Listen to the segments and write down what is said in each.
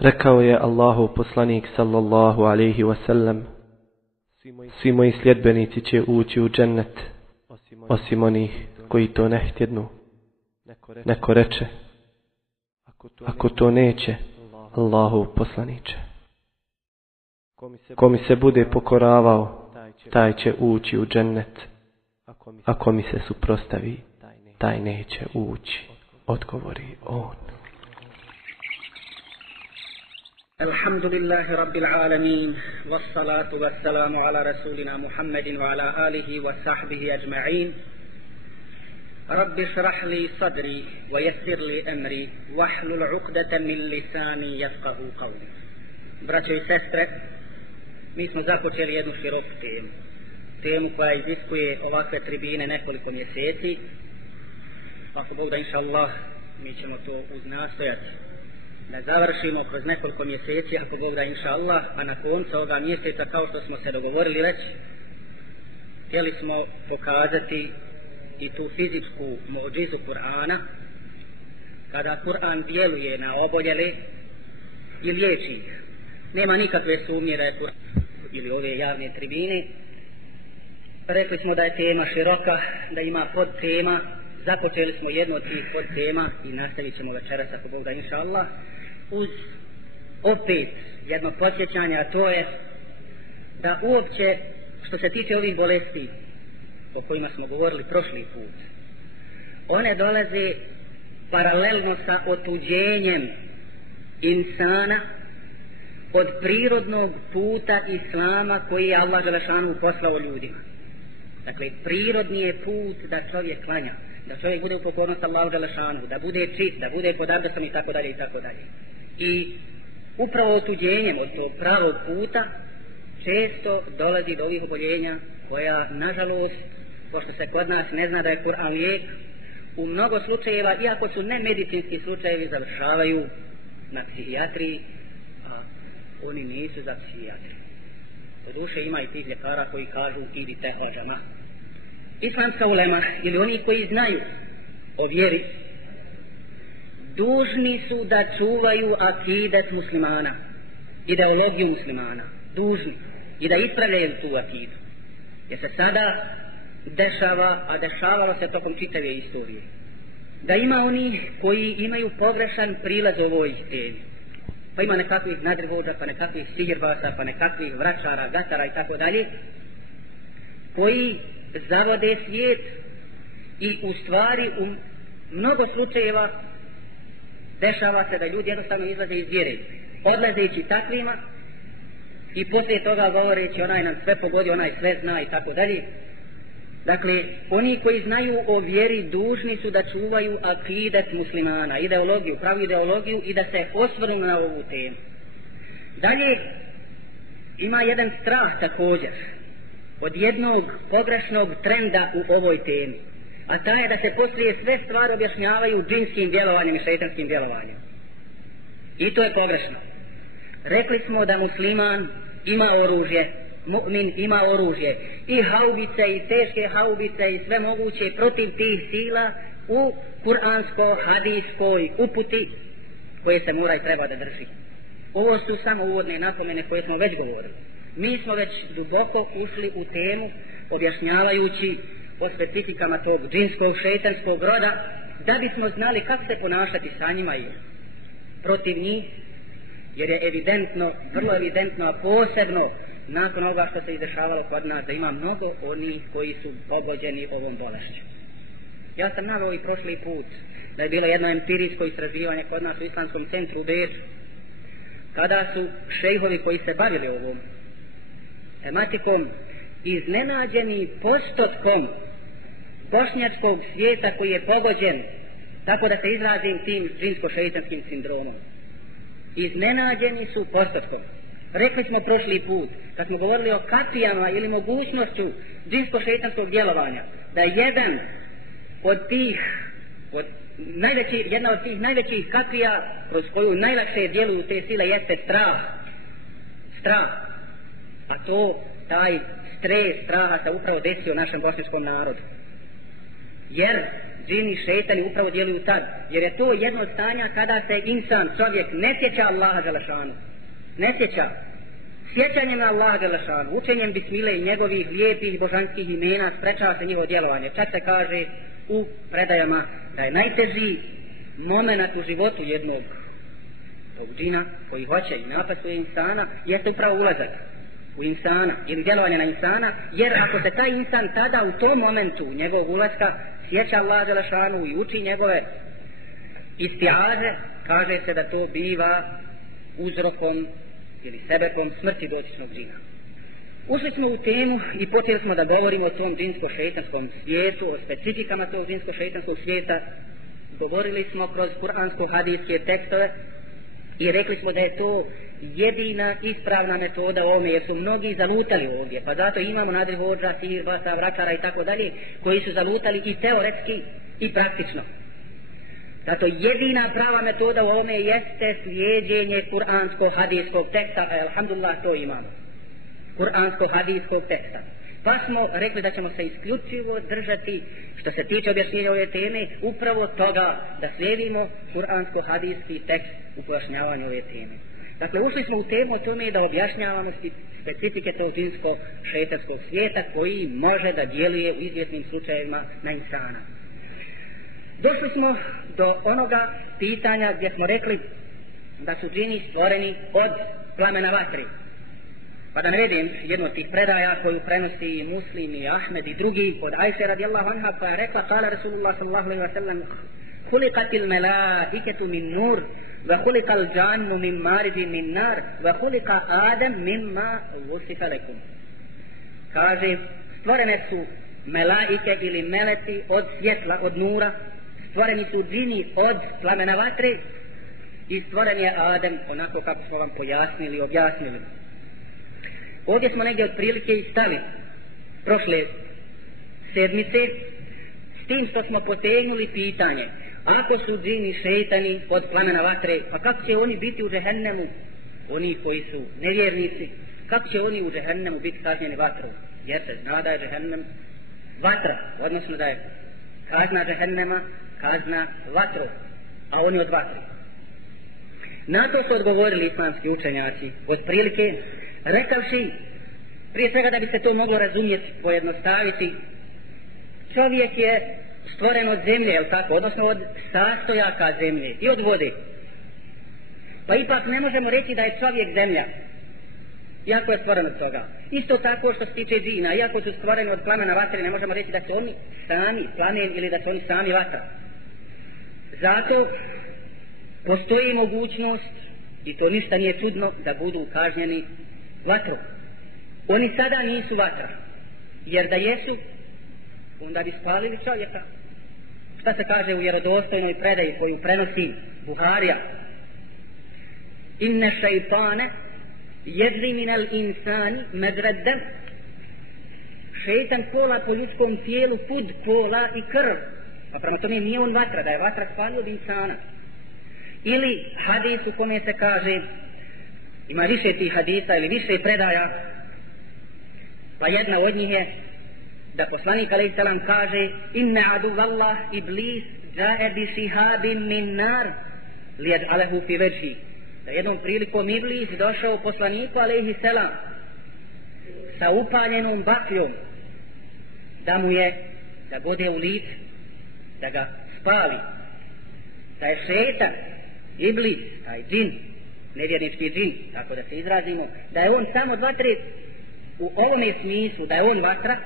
Rekao je Allahov poslanik sallallahu alejhi ve sellem: svi moji sljedbenici će ući u džennet, osim onih koji to ne htjednu. Neko reče: ako to neće, Allahov poslaniče. Ko mi se bude pokoravao, taj će ući u džennet. Ako mi se suprotstavi, taj neće ući, odgovori on. Alhamdulillahi rabbil alamin, wassalatu wassalamu ala rasulina Muhammedin wa ala alihi wa sahbihi ajma'in. Rabbi šrah li sadri, wa yassir li amri, wahlul uqdatan min lisani yafqahu qawli. Braćo i sestre, mi smo započeli jednu široku temu koja iziskuje ovakve tribine nekoliko mjeseci. Ako Bog da, inša Allah, mi ćemo to uznastojati da završimo kroz nekoliko mjeseci, ako Bog da, inša Allah, a na koncu ovoga mjeseca, kao što smo se dogovorili već, htjeli smo pokazati i tu fizičku muđizu Kur'ana, kada Kur'an djeluje na oboljele i liječi ih. Nema nikakve sumnje da je Kur'an ili ove javne tribine. Rekli smo da je tema široka, da ima podtema. Započeli smo jednu od tih podtema i nastavit ćemo večeras, ako Bog da, inša Allah, uz opet jedno podsjećanje, a to je da uopće što se tiče ovih bolesti o kojima smo govorili prošli put, one dolaze paralelno sa otuđenjem insana od prirodnog puta Islama koji je Allah dželešanu poslao ljudima. Dakle, prirodni je put da čovjek klanja, da čovjek bude u pokornost Allahu dželešanu, da bude čist, da bude pod abdestom i tako dalje i tako dalje. I upravo otuđenjem od tog pravog puta često dolazi do ovih oboljenja koja, nažalost, pošto se kod nas ne zna da je Kur'an lijek, u mnogo slučajeva, iako su nemedicinski slučajevi, završavaju na psihijatriji, a oni nisu za psihijatriju. Do duše ima i tih ljekara koji kažu idite hađama. Islamska ulema ili oni koji znaju o vjeri dužni su da čuvaju akidet muslimana, ideologiju muslimana, dužni, i da ispravljaju tu akidu. Jer se sada dešava, a dešavalo se tokom čitave istorije, da ima onih koji imaju pogrešan prilaz ovoj temi. Pa ima nekakvih nadrivođa, pa nekakvih sihirbasa, pa nekakvih vračara, gatara i tako dalje, koji zavode svijet i u stvari u mnogo slučajeva dešava se da ljudi jednostavno izlaze iz vjere, odlazeći takvima i poslije toga govoreći onaj nam sve pogodi, onaj sve zna i tako dalje. Dakle, oni koji znaju o vjeri dužni su da čuvaju akidet muslimana, ideologiju, pravu ideologiju i da se osvrnu na ovu temu. Dalje, ima jedan strah također od jednog pogrešnog trenda u ovoj temi, a ta je da se poslije sve stvari objašnjavaju džinskim djelovanjem i šejtanskim djelovanjem. I to je pogrešno. Rekli smo da musliman ima oružje, mu'min ima oružje, i haubice, i teške haubice, i sve moguće protiv tih sila u kuransko-hadijskoj uputi koje se mora i treba da drži. Ovo su samo uvodne napomene koje smo već govorili. Mi smo već duboko ušli u temu objašnjavajući o specifikama tog džinskog šejtanskog roda, da bismo znali kako se ponašati sa njima i protiv njih, jer je evidentno, vrlo evidentno, a posebno nakon ovoga što se izdešavalo kod nas, da ima mnogo onih koji su pogođeni ovom bolešću. Ja sam naveo i prošli put da je bilo jedno empirijsko istraživanje kod nas u Islamskom centru u Beču, kada su šejhovi koji se bavili ovom tematikom iznenađeni postotkom bošnjačkog svijeta koji je pogođen, tako da se izrazim, tim džinsko-šejtanskim sindromom. Iznenađeni su postotkom. Rekli smo prošli put, kad smo govorili o kapijama ili mogućnošću džinsko-šejtanskog djelovanja, da jedan od tih, jedna od tih najvećih kapija kroz koju najlakše djeluju te sile jeste strah. A to, taj stres straha se upravo desio našem bošnjačkom narodu. Jer džini, šejtani upravo djeluju tad. Jer je to jedno od stanja kada se insan, čovjek, ne sjeća Allaha dželešanu. Ne sjeća. Sjećanjem na Allaha dželešanu, učenjem bismile i njegovih lijepih božanskih imena sprečava se njihovo djelovanje. Čak se kaže u predajama da je najteži moment u životu jednog tog džina koji hoće i napastuje insana jeste upravo ulazak u insana ili djelovanje na insana, jer ako se taj insan tada u tom momentu njegovog ulaska sjeća Allaha dželešanu i uči njegove istiaze, kaže se da to biva uzrokom ili sebepom smrti dotičnog džina. Ušli smo u temu i počeli smo da govorimo o tom džinsko-šejtanskom svijetu, o specifikama tog džinsko-šejtanskog svijeta. Govorili smo kroz kuransko-hadijske tekstove i rekli smo da je to jedina ispravna metoda u ovome, jer su mnogi zalutali ovdje, pa zato imamo nadrivođa, sihirbasa, vračara i tako dalje, koji su zalutali i teoretski i praktično. Zato jedina prava metoda u ovome jeste slijedjenje kuransko-hadijskog teksta, a alhamdulillah to imamo. Kuransko-hadijskog teksta. Pa smo rekli da ćemo se isključivo držati, što se tiče objašnjenja ove teme, upravo toga da slijedimo kuransko-hadijski tekst u pojašnjavanju ove teme. Dakle, ušli smo u temu o tome da objašnjavamo specifike tog džinsko-šejtanskog svijeta koji može da djeluje u izvjesnim slučajevima na insana. Došli smo do onoga pitanja gdje smo rekli da su džini stvoreni od plamena vatre. Pa da navedem jednu od tih predaja koju prenosi Muslim i Ahmed i drugi od Ajše radijallahu anha, koja je rekla: kala Rasulullah sallallahu alaihi wa sallam, hulikatil melaiketu min nur, wa hulikal džannu min maridi min nar, wa hulika Adem mimma vusifa lekum. Kaže, stvorene su melaike ili meleti od svjetla, od nura, stvoreni su džini od plamena vatre i stvoren je Adem onako kako smo vam pojasnili i objasnili. Ovdje smo negdje otprilike i stali prošle sedmice, s tim što smo potegnuli pitanje: ako su džini šejtani od plamena vatre, pa kako će oni biti u džehennemu, oni koji su nevjernici, kako će oni u džehennemu biti kažnjeni vatrom? Jer se zna da je džehennem vatra, odnosno da je kazna džehennema kazna vatro, a oni od vatre. Na to su odgovorili islamski učenjaci otprilike rekavši, prije svega da bi se to moglo razumjeti, pojednostaviti, čovjek je stvoren od zemlje, je li tako, odnosno od sastojaka zemlje i od vode. Pa ipak ne možemo reći da je čovjek zemlja, iako je stvoren od toga. Isto tako što se tiče džina, iako su stvoreni od plamena vatre, ne možemo reći da su oni sami plamen ili da su oni sami vatra. Zato postoji mogućnost, i to ništa nije čudno, da budu kažnjeni vatrom. Oni sada nisu vatra, jer da jesu, onda bi spalili čovjeka. Šta se kaže u vjerodostojnoj predaji koju prenosi Buharija? Inne šeitane jedli minal insani medredde. Šeitan kola po ljudskom tijelu pud, kola i krv. Pa prema tome nije on vatra, da je vatra spalio od insana. Ili hadis u kome se kaže, ima više tih hadisa ili više predaja, pa jedna od njih je da poslanik alejhi selam kaže: inna aduvallah iblis jae bi shihabin min nar liyaj'alahu fi wajhi. Da jednom prilikom iblis došao poslaniku alejhi selam sa upaljenom bakljom da mu je da bode u lice, da ga spali. Da je šejtan, iblis, taj džin, nevjernički džin, tako da se izrazimo, da je on samo od vatre u ovome smislu, da je on vatra,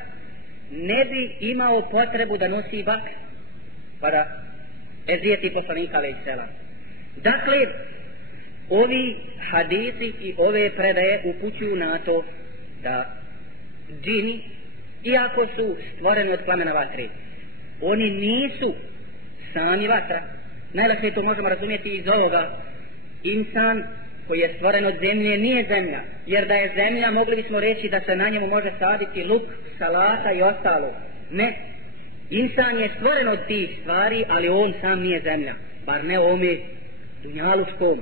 ne bi imao potrebu da nosi bakl pa da ezijeti poslanika alejhi selam. Dakle, ovi hadisi i ove predaje upućuju na to da džini, iako su stvoreni od plamena vatre, oni nisu sami vatra. Najlakše to možemo razumjeti iz ovoga: insan koji je stvoren od zemlje nije zemlja, jer da je zemlja mogli bismo reći da se na njemu može saditi luk, salata i ostalo. Ne, insan je stvoren od tih stvari, ali on sam nije zemlja, bar ne ovome dunjaluškom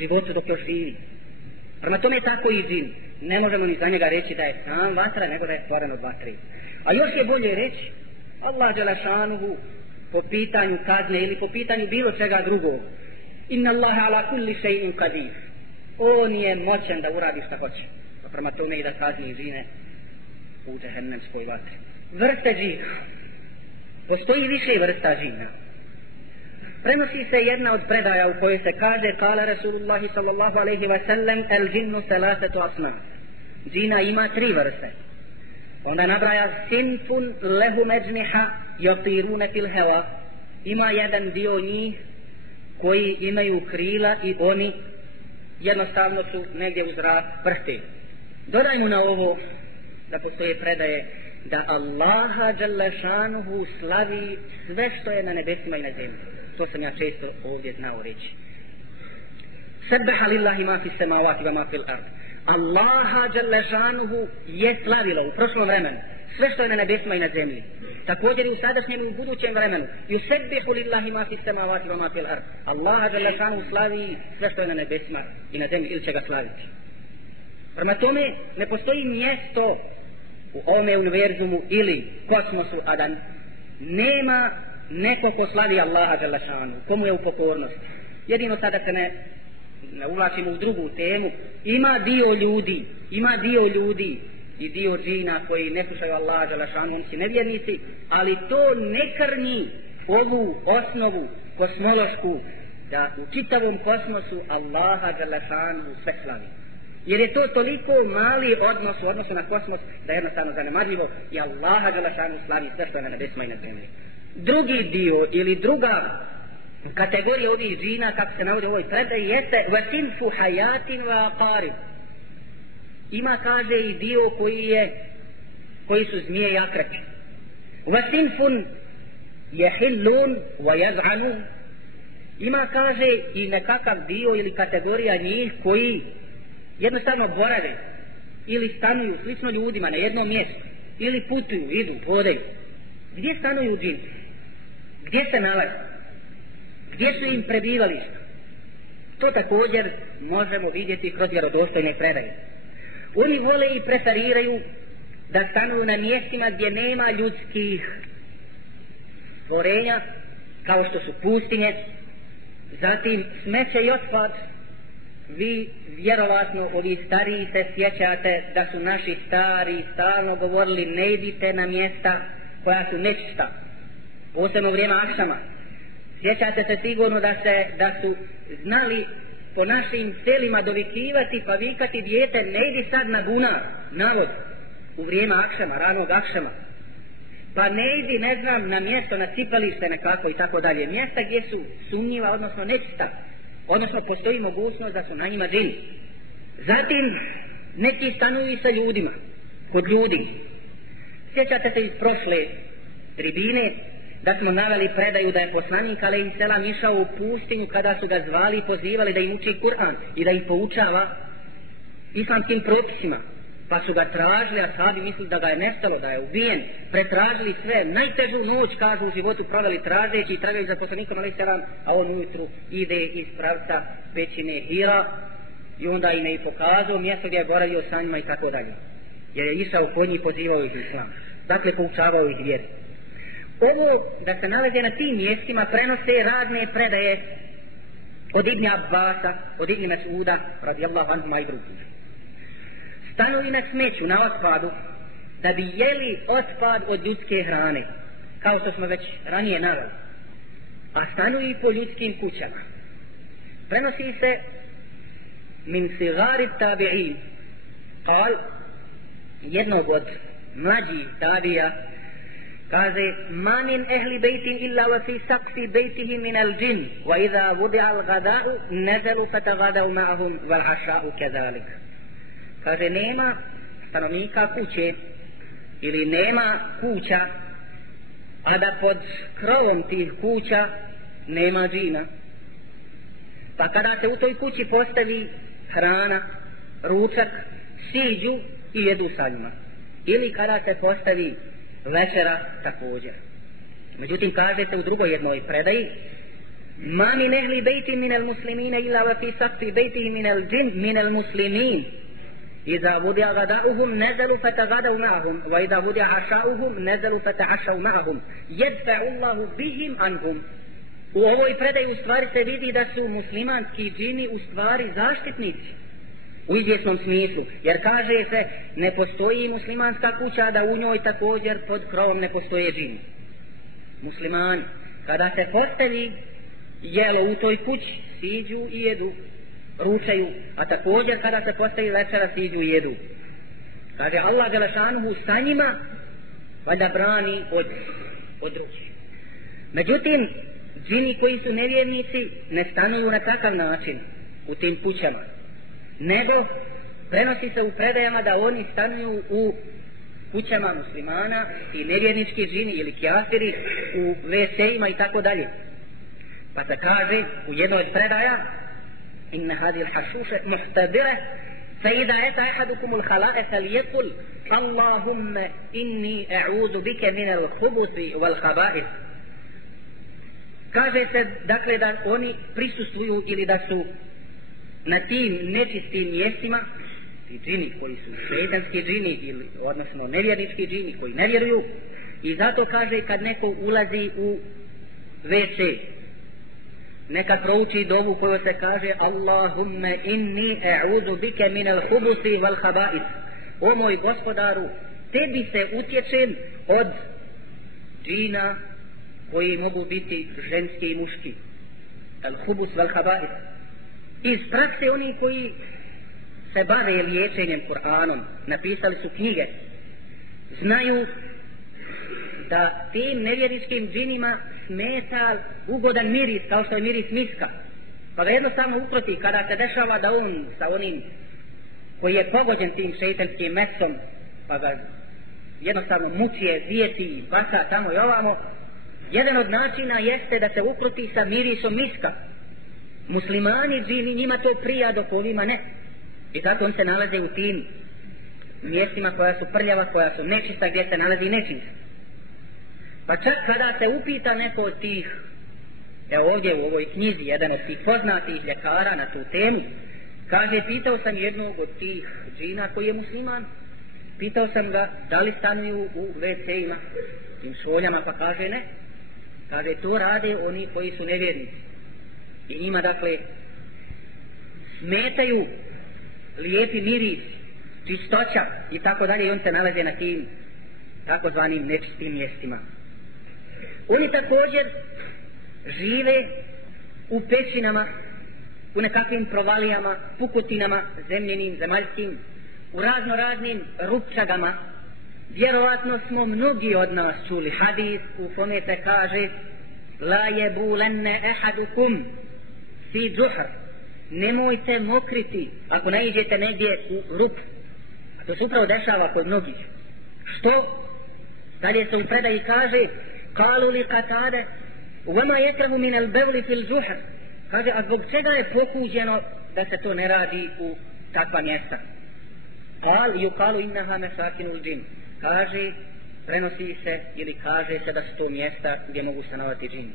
životu dok još živi. Prema tome tako i džin, ne možemo ni za njega reći da je sam vatra, nego da je stvoren od vatre. A još je bolje reći, Allah dželešanuhu po pitanju kazne ili po pitanju bilo čega drugog. Inna Allaha ala kulli shay'in qadir. On je moćan da uradi šta hoće. Pa prema tome i da kazni džine u džehennemskoj vatri. Vrste džina. Postoji više vrsta džina. Prenosi se jedna od predaja u kojoj se kaže kala Rasulullahi sallallahu alaihi wa sallam el džinnu selasetu asman. Džina ima 3 vrste. Onda nabraja sinfun lehu međmiha jotirune fil heva. Ima jedan dio njih koji imaju krila i oni jednostavno su negdje u zrak prste. Dodajmo na ovo da postoje predaje da Allaha dželle šanuhu slavi sve što je na nebesima i na zemlji. To sam ja često ovdje znao reći. Sebbeha lillahi ma fi semavati wa ma fil ard. Allaha dželle šanuhu je slavilo u prošlom vremenu sve što je na nebesima i na zemlji. Također i u sadašnjem i u budućem vremenu. Yusebbihu lillahi ma fi semavati wa ma fil ard. Allaha dželle šanuhu slavi sve što je na nebesima i na zemlji ili će ga slaviti. Prema tome ne postoji mjesto u ovome univerzumu ili kosmosu, a da nema neko ko slavi Allaha dželle šanuhu, komu je u pokornosti. Jedino sada se ne uvlačimo u drugu temu. Ima dio ljudi i dio džina koji ne slušaju Allaha dželle šanuhu, oni su nevjernici, ali to ne krni ovu osnovu kosmološku da u čitavom kosmosu Allaha dželle šanuhu sve slavi. Jer je to toliko mali odnos u odnosu na kosmos da je jednostavno zanemarljivo i Allaha dželle šanuhu slavi sve što je na nebesima i na zemlji. Drugi dio ili druga kategorija ovih džina, kako se navodi u ovoj predaji, jeste vasinfu hajatin wa aqarib. Ima, kaže, i dio koji su zmije i akrep. Vasinfun jehillun wa yaz'anun. Ima, kaže, i nekakav dio ili kategorija njih koji jednostavno borave ili stanuju slično ljudima na jednom mjestu ili putuju, idu, hodaju. Gdje stanuju džini? Gdje se nalaze? Gdje su im prebivališta? To također možemo vidjeti kroz vjerodostojne predaje. Oni vole i preferiraju da stanuju na mjestima gdje nema ljudskih stvorenja, kao što su pustinje, zatim smeće i otpad. Vi vjerovatno ovi stariji se sjećate da su naši stari stalno govorili ne idite na mjesta koja su nečista, posebno vrijeme akšama. Sjećate se sigurno da su znali po našim selima dovikivati pa vikati dijete ne idi sad na bunar, na vod, u vrijeme akšama, ranog akšama. Pa ne idi, ne znam, na mjesto, na cipalište nekako i tako dalje. Mjesta gdje su sumnjiva, odnosno nečista. Odnosno postoji mogućnost da su na njima džini. Zatim neki stanuju i sa ljudima, kod ljudi. Sjećate se iz prošle tribine da smo naveli predaju da je poslanik alejhi selam išao u pustinju kada su ga zvali i pozivali da im uči Kur'an i da ih poučava islamskim propisima. Pa su ga tražili, a sahabi mislili da ga je nestalo, da je ubijen, pretražili sve, najtežu noć, kažu, u životu proveli tražeći i tragajući za poslanikom alejhi selam, a on ujutru ide iz pravca pećine Hira i onda im je i pokazao mjesto gdje je boravio sa njima i tako dalje. Jer je išao kod njih, pozivao ih islam. Dakle, poučavao ih vjeru. Ovo da se nalaze na tim mjestima prenose razne predaje od Ibn Abbasa, od Ibn Mas'uda, radijallahu anhuma i drugih. Stanuju na smeću, na otpadu, da bi jeli otpad od ljudske hrane, kao što smo već ranije naveli. A stanuju i po ljudskim kućama. Prenosi se min sigari tabi'in, kal, jednog od mlađih tabija, kaže, ma min ehli bejtin illa wa fi saqfi bejtihi min al džin, wa iza vudi'a al gada'u, nezelu fatagada'u ma'ahum wal aša'u kezalik. Kaže, nema stanovnika kuće ili nema kuća, a da pod krovom tih kuća nema džina. Pa kada se u toj kući postavi hrana, ručak, siđu i jedu sa njima. Ili kada se postavi večera također. Međutim, kaže se u drugoj jednoj predaji, ma min ehli bejti minel muslimine illa wa fi saqfi bejtihi minel džin minel muslimin. إذا وضع غداؤهم نزلوا فتغدوا معهم وإذا وضع عشاؤهم نزلوا فتعشوا معهم يدفع الله بهم عنهم. U ovoj predaji u stvari se vidi da su muslimanski džini u stvari zaštitnici u izvjesnom smislu, jer kaže se ne postoji muslimanska kuća da u njoj također pod krovom ne postoje džini. Muslimani kada se postavi jelo u toj kući siđu i jedu, ručaju, a također kada se postavi večera siđu i jedu. Kaže Allah dželešanuhu sa njima valjda brani od ruče. Međutim, džini koji su nevjernici ne stanuju na takav način u tim kućama, nego prenosi se u predajama da oni stanuju u kućama muslimana i nevjernički džini ili kjafiri u WC-ima i tako dalje. Pa se kaže u jednoj od predaja inna hadil hašuše muhtadire fa idha eta ahadukum al-khala'a falyaqul Allahumma inni a'udhu bika min al-khubuthi wal-khaba'ith. Kaže se dakle da oni prisustvuju ili da su na tim nečistim mjestima, ti džini koji su šejtanski džini ili odnosno nevjernički džini koji ne vjeruju, i zato kaže kad neko ulazi u WC neka prouči dovu koju se kaže Allahumma inni a'udhu bika min al-khubuthi wal khaba'ith. O moj gospodaru, tebi se utječem od džina koji mogu biti ženski i muški, al-khubus wal khaba'ith. Iz prakse oni koji se bave liječenjem Kur'anom, napisali su knjige, znaju da tim nevjeričkim džinima smeta ugodan miris kao što je miris miska, pa ga jednostavno uproti kada se dešava da on sa onim koji je pogođen tim šejtanskim mesom pa ga jednostavno mučije, zijeti, baca tamo i ovamo. Jedan od načina jeste da se ukroti sa mirisom miska. Muslimani džini njima to prija dok ovima ne, i tako on se nalaze u tim mjestima koja su prljava, koja su nečista, gdje se nalazi nečist. Pa čak kada se upita neko od tih, evo ovdje u ovoj knjizi jedan od tih poznatih ljekara na tu temu, kaže pitao sam jednog od tih džina koji je musliman, pitao sam ga da li stanuju u WC-ima, tim šoljama, pa kaže ne. Kaže to rade oni koji su nevjernici i njima dakle smetaju lijepi miris, čistoća i tako dalje, i on se nalaze na tim takozvanim nečistim mjestima. Oni također žive u pećinama, u nekakvim provalijama, pukotinama, zemljenim, zemaljskim, u raznoraznim rupčagama. Vjerovatno smo mnogi od nas čuli hadis u kome se kaže la yebulenne ahadukum fi džuhr, nemojte mokriti ako naiđete negdje u rup. A to se upravo dešava kod mnogih. Što? Dalje se u predaji kaže kalu li katade vama jekrahu min al bevli fil džuhr, kaže a zbog čega je pokuđeno da se to ne radi u takva mjesta? Kal yukalu innaha mesakinu džin, kaže prenosi se ili kaže se da su to mjesta gdje mogu stanovati džini.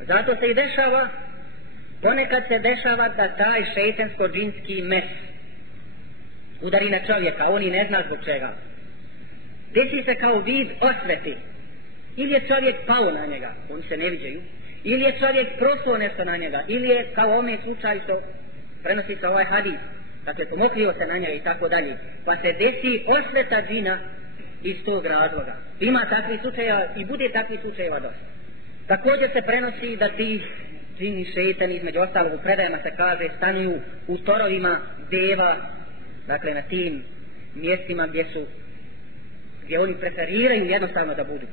Zato se i dešava, ponekad se dešava da taj šejtansko-džinski mes udari na čovjeka, on i ne zna zbog čega. Desi se kao vid osveti, ili je čovjek pao na njega, oni se ne viđaju, ili je čovjek prosuo nešto na njega, ili je kao ome slučaj što prenosi se ovaj hadis, dakle pomokrio se na njega i tako dalje, pa se desi osveta džina iz tog razloga. Ima takvi slučajeva i bude takvi slučajeva dosta. Također se prenosi da ti džini šejtani, između ostalog u predajama se kaže, stanuju u torovima deva, dakle na tim mjestima gdje oni preferiraju jednostavno da budu.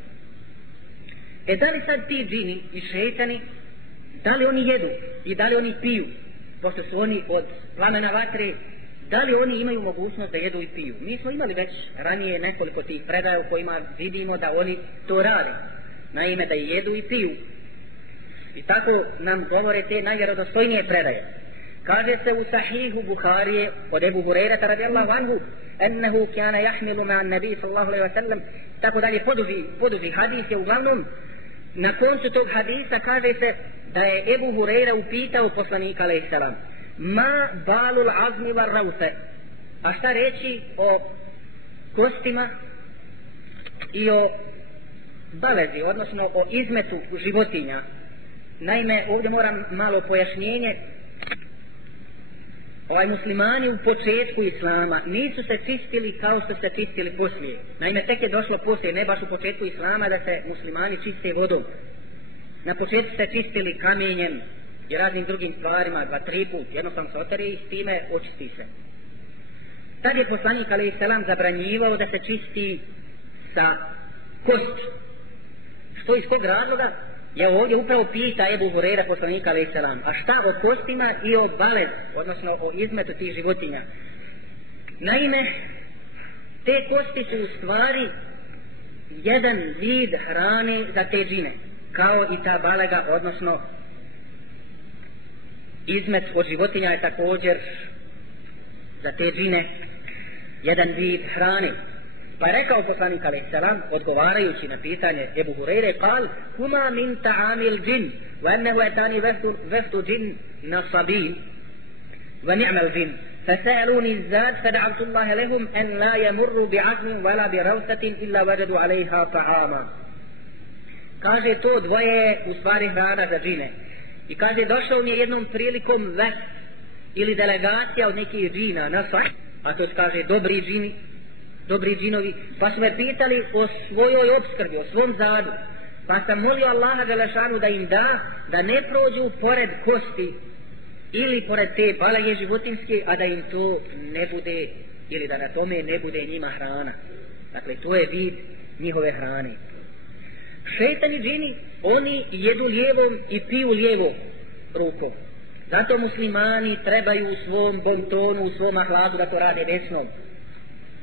Da li sad ti džini i šejtani, da li oni jedu i da li oni piju, pošto su oni od plamena vatre, da li oni imaju mogućnost da jedu i piju? Mi smo imali već ranije nekoliko tih predaja u kojima vidimo da oni to rade, naime da jedu i piju, i tako nam govore te najvjerodostojnije predaje. Kaže se u Sahihu Buharije od Ebu Hurajrata radijallahu anhu ennehu kana yahmilu ma'an nabi sallallahu alejhi ve sellem, tako dalje poduži hadis je. Uglavnom na koncu tog hadisa kaže se da je Ebu Hurajra upitao poslanika alejhi selam ma balul azmi var raufe, A šta reći o kostima i o balezi, odnosno o izmetu životinja? Naime, ovdje moram malo pojašnjenje. Muslimani u početku islama nisu se čistili kao što se čistili poslije. Naime, tek je došlo poslije, ne baš u početku islama, da se muslimani čiste vodom. Na početku se čistili kamenjem i raznim drugim stvarima, 2-3 put, jednostavno se otari i s time očisti se. Tad je poslanik alejhi selam zabranjivao da se čisti sa kost. Što iz tog razloga? Ja ovdje upravo pita Ebu Hurajra poslanika alejhi selam, a šta o kostima i o balez, odnosno o izmetu tih životinja? Naime, te kosti su u stvari jedan vid hrane za te džine, kao i ta balega, odnosno izmet od životinja je također za te džine jedan vid hrane. Pa rekao poslanik alejhi selam, odgovarajući na pitanje Ebu Hurajre, kal huma min ta'amil džin wa annahu atani veftu džin nasabin wa ni'mal džin فسألوني الزاد فدعوت الله لهم أن لا يمروا بعزم ولا بروثة إلا وجدوا عليها طعاما. Kaže, to dvoje u stvari hrana za džine. I kaže, došao mi je jednom prilikom vest ili delegacija od nekih džina, a to kaže dobri džinovi, pa su me pitali o svojoj opskrbi, o svom zadu. Pa sam molio Allaha Đelešanu da im da ne prođu pored kosti ili pored te balege životinske, a da im to ne bude, ili da na tome ne bude njima hrana. Dakle, to je vid njihove hrane. Šejtani džini, oni jedu lijevom i piju lijevom rukom. Zato muslimani trebaju u svom bontonu, u svom ahladu da to rade desnom.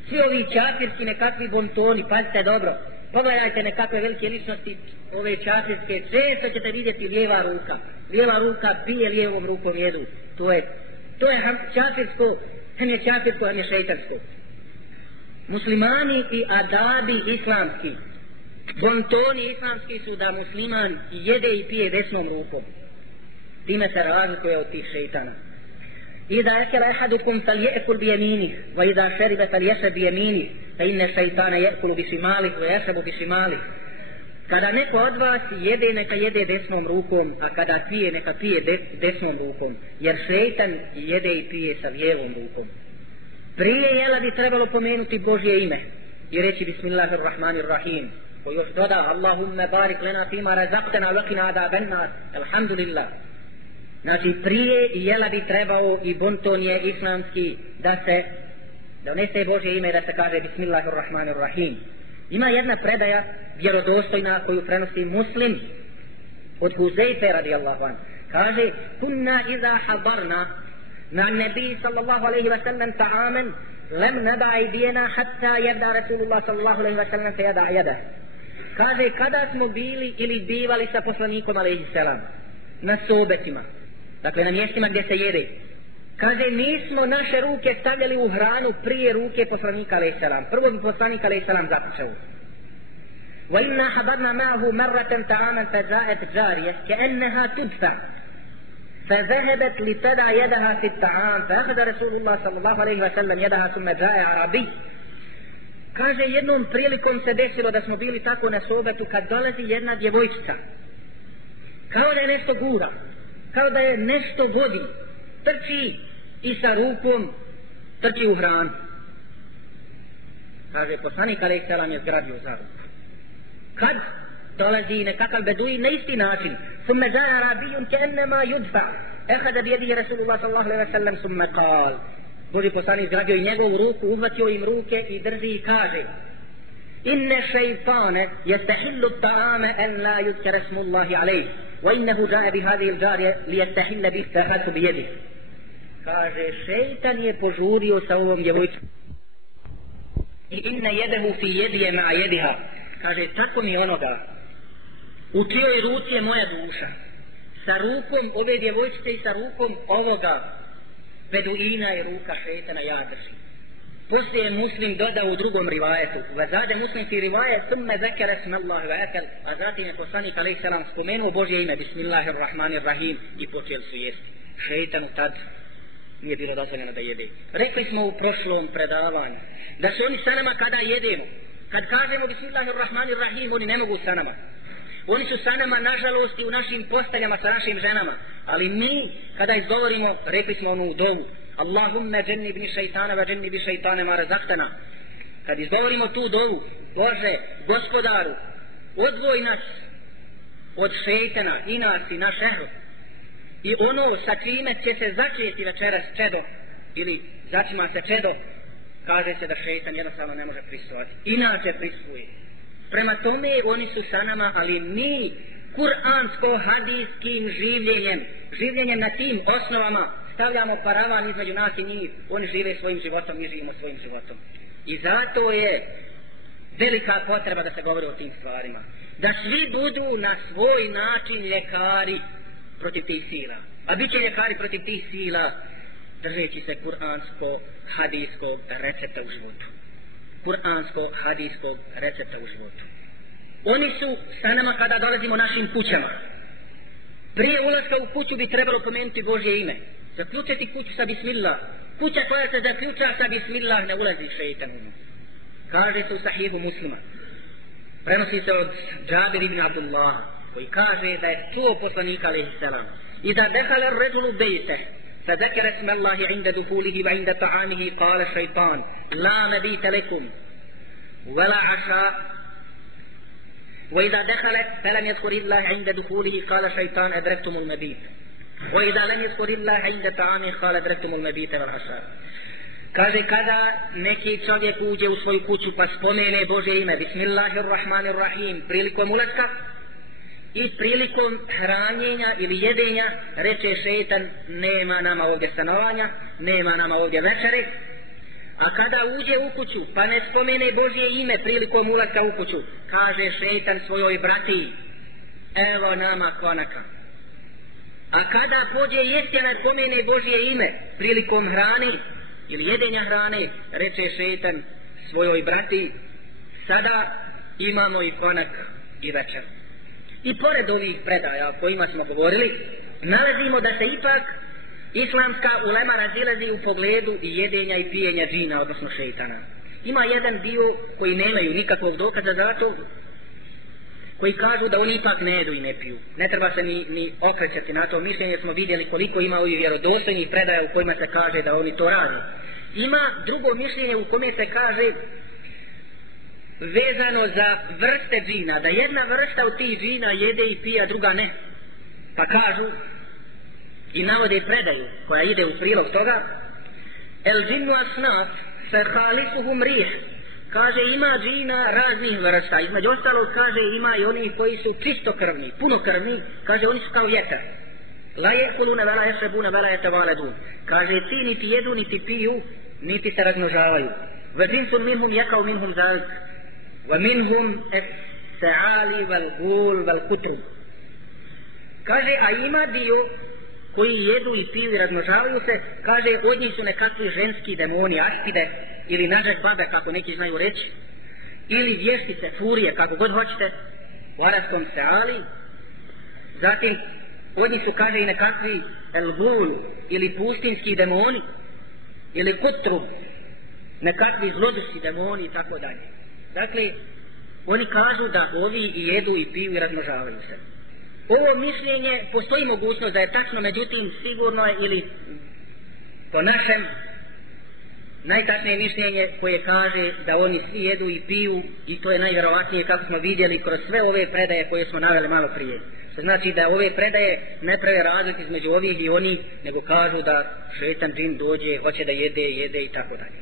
Svi ovi čafirski nekakvi bontoni, pazite dobro, pogledajte nekakve velike ličnosti, ove čafirske, često ćete vidjeti lijeva ruka pije lijevom rukom jedu. To je čafirsko, ne čafirsko, a ne šejtansko. Muslimani i adabi islamski, bontoni islamski su da musliman jede i pije desnom rukom. Time se razlikuje od tih šejtana. إذا أكل أحدكم فليأكل بيمينه وإذا شرب فليشرب بيمينه فإن الشيطان يأكل بشماله ويشرب بشماله. Kada neko od vas jede, neka jede desnom rukom, a kada pije, neka pije desnom rukom, jer šejtan jede i pije sa lijevom rukom. Prije jela bi trebalo pomenuti Božje ime i reći Bismillahirrahmanirrahim, koji još doda Allahumma barik lana fima razaqtana wa qina adhaban nar, alhamdulillah. Znači, prije jela bi trebao i bonton je islamski da unese Božje ime, da se kaže Bismillahirrahmanirrahim. Ima jedna predaja vjerodostojna koju prenosi Muslim od Huzeyfe radijallahu anhu. Kaže, kunna iza hadarna na nebi sallallahu alaihi wa sallam ta'amen lem nada ajdijena hatta jeda Rasulullah sallallahu alaihi wa sallam se jeda jeda. Kaže, kada smo bili ili bivali sa poslanikom alaihi salam na sobetima, dakle na mjestima gdje se jede, kaže, mi smo naše ruke stavljali u hranu prije ruke poslanika alejhi selam. Prvo bi poslanik alejhi selam započeo. Wa inna hadarna ma'ahu marratan ta'aman faza'at jariyah ka'annaha tudfa فذهبت لتدع يدها في الطعام فأخذ رسول الله صلى الله عليه وسلم يدها ثم جاء عربي. Kaže, jednom prilikom se desilo da smo bili tako na sobetu kad dolazi jedna djevojčica, kao da je nešto gura, kao da je nešto vodi, trči i sa rukom trči u hranu. Kaže, poslanik alejhi selam je zgradio za ruku. Kad dolazi nekakav beduin na isti način, ثم جاء عربي كأنما يدفع أخذ بيده رسول الله صلى الله عليه وسلم ثم قال. Boži poslanik zgradio i njegovu ruku, uhvatio im ruke i drži i kaže, inne šeitane jestahillu ta'ame en la yudkar ismullahi alejh wa innehu ja'a bi hadhihi al-jariyah li yastahilla bi fahatu bi yadihi. Kaže, šeitan je požurio sa ovom djevojčicom i inna yadahu fi yadihi ma'a yadiha. Kaže, tako mi onoga u čijoj ruci je moja duša, sa rukom ove djevojčice i sa rukom ovoga beduina je ruka šeitana, ja držim. Poslije je Muslim dodao u drugom rivajetu, vazade Muslim fi rivajet, thumme zekere smallahi wa akal, a zatim je poslanik alejhi selam spomenuo Božje ime, Bismillahirrahmanirrahim, i počeli su jesti. Šeitanu tad nije bilo dozvoljeno da jede. Rekli smo u prošlom predavanju da su oni sa nama kada jedemo, kad kažemo Bismillahirrahmanirrahim, oni ne mogu sa nama. Oni su sa nama, nažalost, i u našim posteljama sa našim ženama. Ali mi, kada izgovorimo, rekli smo onu dovu, Allahumma džennibni šeitana wa džennibi šeitane ma razaktana. Kad izgovorimo tu dovu, Bože, Gospodaru, odvoj nas od šeitana i nas i naš ehlo. I ono sa čime će se začeti večeras čedo, ili začima se čedo, kaže se da šeitan jednostavno ne može prisustvovati. Inače prisustvuje. Prema tome oni su sa nama, ali mi kuransko-hadijskim življenjem na tim osnovama stavljamo paravan između nas i njih. Oni žive svojim životom, mi živimo svojim životom. I zato je velika potreba da se govori o tim stvarima. Da svi budu na svoj način ljekari protiv tih sila. A bit će ljekari protiv tih sila držeći se kuransko-hadijskog recepta u životu. Kuransko-hadijskog recepta u životu. Oni su sa nama kada dolazimo našim kućama. Prije ulaska u kuću bi trebalo pomenuti Božje ime. Zaključati kuću sa Bismillah. Kuća koja se zaključa sa Bismillah ne ulazi šeitan u nju. Kaže se u Sahihu Muslima. Prenosi se od Džabir ibn Abdullah, koji kaže da je čuo poslanika alejhi selam. Iza dehala ar-rajulu bejteh, فذكر اسم الله عند دخوله وعند طعامه قال الشيطان لا مبيت لكم ولا عشاء وإذا دخل فلم يذكر الله عند دخوله قال الشيطان أدركتم المبيت وإذا لم يذكر الله عند طعامه قال أدركتم المبيت والعشاء. Kaže, kada neki čovjek uđe u svoju kuću pa spomene Božje ime Bismillahirrahmanirrahim prilikom ulaska i prilikom hranjenja ili jedenja, reče šeitan, nema nama ovdje stanovanja, nema nama ovdje večere. A kada uđe u kuću pa ne spomene Božje ime prilikom ulaska u kuću, kaže šeitan svojoj brati, evo nama konaka. A kada pođe jesti a ne spomene Božje ime prilikom hrane ili jedenja hrane, reče šeitan svojoj brati, sada imamo i konak i večer. I pored ovih predaja o kojima smo govorili, nalazimo da se ipak islamska ulema razilazi u pogledu i jedenja i pijenja džina, odnosno šeitana. Ima jedan dio koji nemaju nikakvog dokaza za to, koji kažu da oni ipak ne jedu i ne piju. Ne treba se ni okrećati na to mišljenje, smo vidjeli koliko ima ovih vjerodostojnih predaja u kojima se kaže da oni to rade. Ima drugo mišljenje u kome se kaže vezano za vrste džina, da jedna vrsta od tih džina jede i pije, a druga ne. Pa kažu i navode predaju koja ide u prilog toga, el džinu asnat se halifuhum rih, kaže ima džina raznih vrsta, između ostalog kaže ima i oni koji su čistokrvni, punokrvni, kaže oni su kao vjetar. La jekulune vela ješrebune vela jetevaledun, kaže ti niti jedu niti piju niti se razmnožavaju. Vazimtum minhum jekao minhum zalik, wa minhum es-sa'ali wal-gul wal-kutru. Kaže, a ima dio koji jedu i piju i razmnožavaju se, kaže, od njih su nekakvi ženski demoni, aspide, ili nažak babe, kako neki znaju reći, ili vještice, furije, kako god hoćete, u arabskom seali. Zatim, od njih su, kaže, i nekakvi el-gul, ili pustinski demoni, ili kutru, nekakvi zloduški demoni, i tako dalje. Dakle, oni kažu da ovi i jedu i piju i razmnožavaju se. Ovo mišljenje, postoji mogućnost da je tačno, međutim sigurno je, ili po našem najtačnije mišljenje koje kaže da oni svi jedu i piju, i to je najvjerovatnije kako smo vidjeli kroz sve ove predaje koje smo naveli malo prije. Što znači da ove predaje ne prave razlik između ovih i onih, nego kažu da šeitan džin dođe, hoće da jede i tako dalje.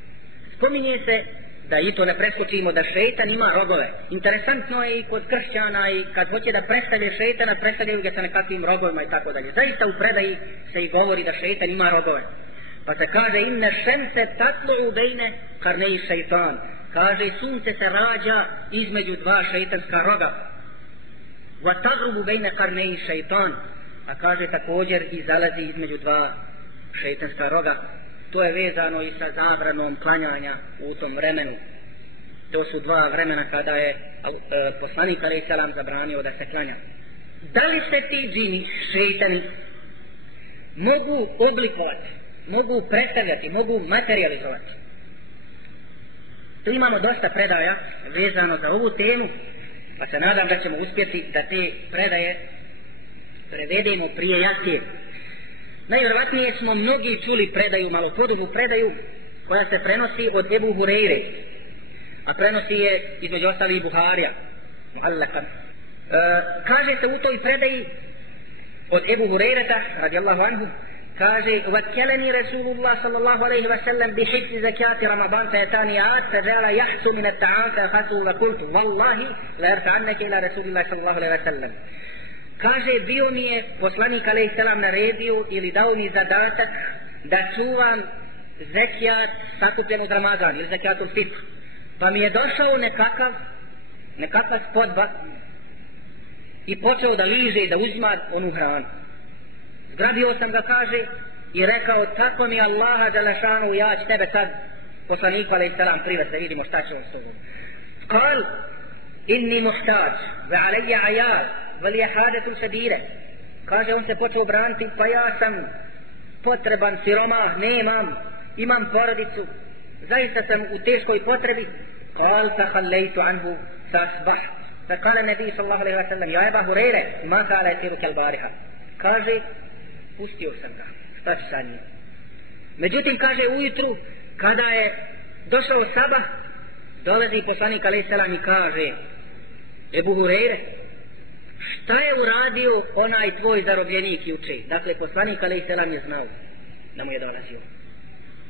Spominje se da i to ne preskočimo, da šeitan ima rogove. Interesantno je i kod kršćana, i kad hoće da predstavlje šeitana, predstavljaju ga sa nekakvim rogovima i tako dalje. Zaista u predaji se i govori da šeitan ima rogove. Pa se kaže inne šemse tatlu bejne karneji šeitan. Kaže sunce se rađa između dva šeitanska roga. Va tagrubu bejne karneji šeitan. A kaže također i zalazi između dva šeitanska roga. To je vezano i sa zabranom klanjanja u tom vremenu. To su dva vremena kada je poslanik alejhi selam zabranio da se klanja. Da li se ti džini, šeitani, mogu oblikovati mogu predstavljati, mogu materializovati. Tu imamo dosta predaja vezano za ovu temu, pa se nadam da ćemo uspjeti da te predaje prevedemo prije jacije. Najvjerojatnije smo mnogi čuli predaju, malo podugu predaju, koja se prenosi od Ebu Hureyre, a prenosi je između ostalih Buharija. Kaže se u toj predaji od Ebu Hureyreta radijallahu anhu, kaže وَكَّلَنِي رَسُولُ اللَّهِ صَلَّى اللَّهُ عَلَيْهِ وَسَلَّمْ بِحِفْظِ زَكَاةِ رَمَضَانَ فَأَتَانِي آتٍ فَجَعَلَ يَحْثُ مِنَ الطَّعَامِ فَأَخَذْتُهُ وَقُلْتُ وَاللَّهِ لَأَرْفَعَنَّكَ إِلَى رَسُولِ اللَّهِ صَلَّى اللَّهُ عَلَيْهِ وَسَلَّمْ. Kaže, bio mi je poslanik alejhi selam naredio ili dao mi zadatak da čuvam zekijat sakupljen uz Ramazan ili zekijatul fitr. Pa mi je došao nekakav spodba i počeo da liže i da uzima onu hranu. Zgrabio sam ga, kaže, i rekao, tako mi Allaha dželešanu, ja ću tebe sad poslaniku alejhi selam privesti da vidimo šta će on s tobom. Kal, inni muhtađ, ve alejja ajad, veli je hadetul šedire. Kaže, on se počeo braniti, pa ja sam potreban, siromah, nemam, imam porodicu, zaista sam u teškoj potrebi. Kal, tahallejtu anhu, sasbah. فقال النبي صلى الله عليه وسلم يا أبا هريرة ما فعل يسيرك البارحة. kaže, pustio sam ga, šta ću sa njim. Međutim, kaže, ujutru kada je došao sabah, dolazi poslanik alejhi selam i kaže, Ebu Hureyre, šta je uradio onaj tvoj zarobljenik juče? Dakle, poslanik alejhi selam je znao da mu je dolazio.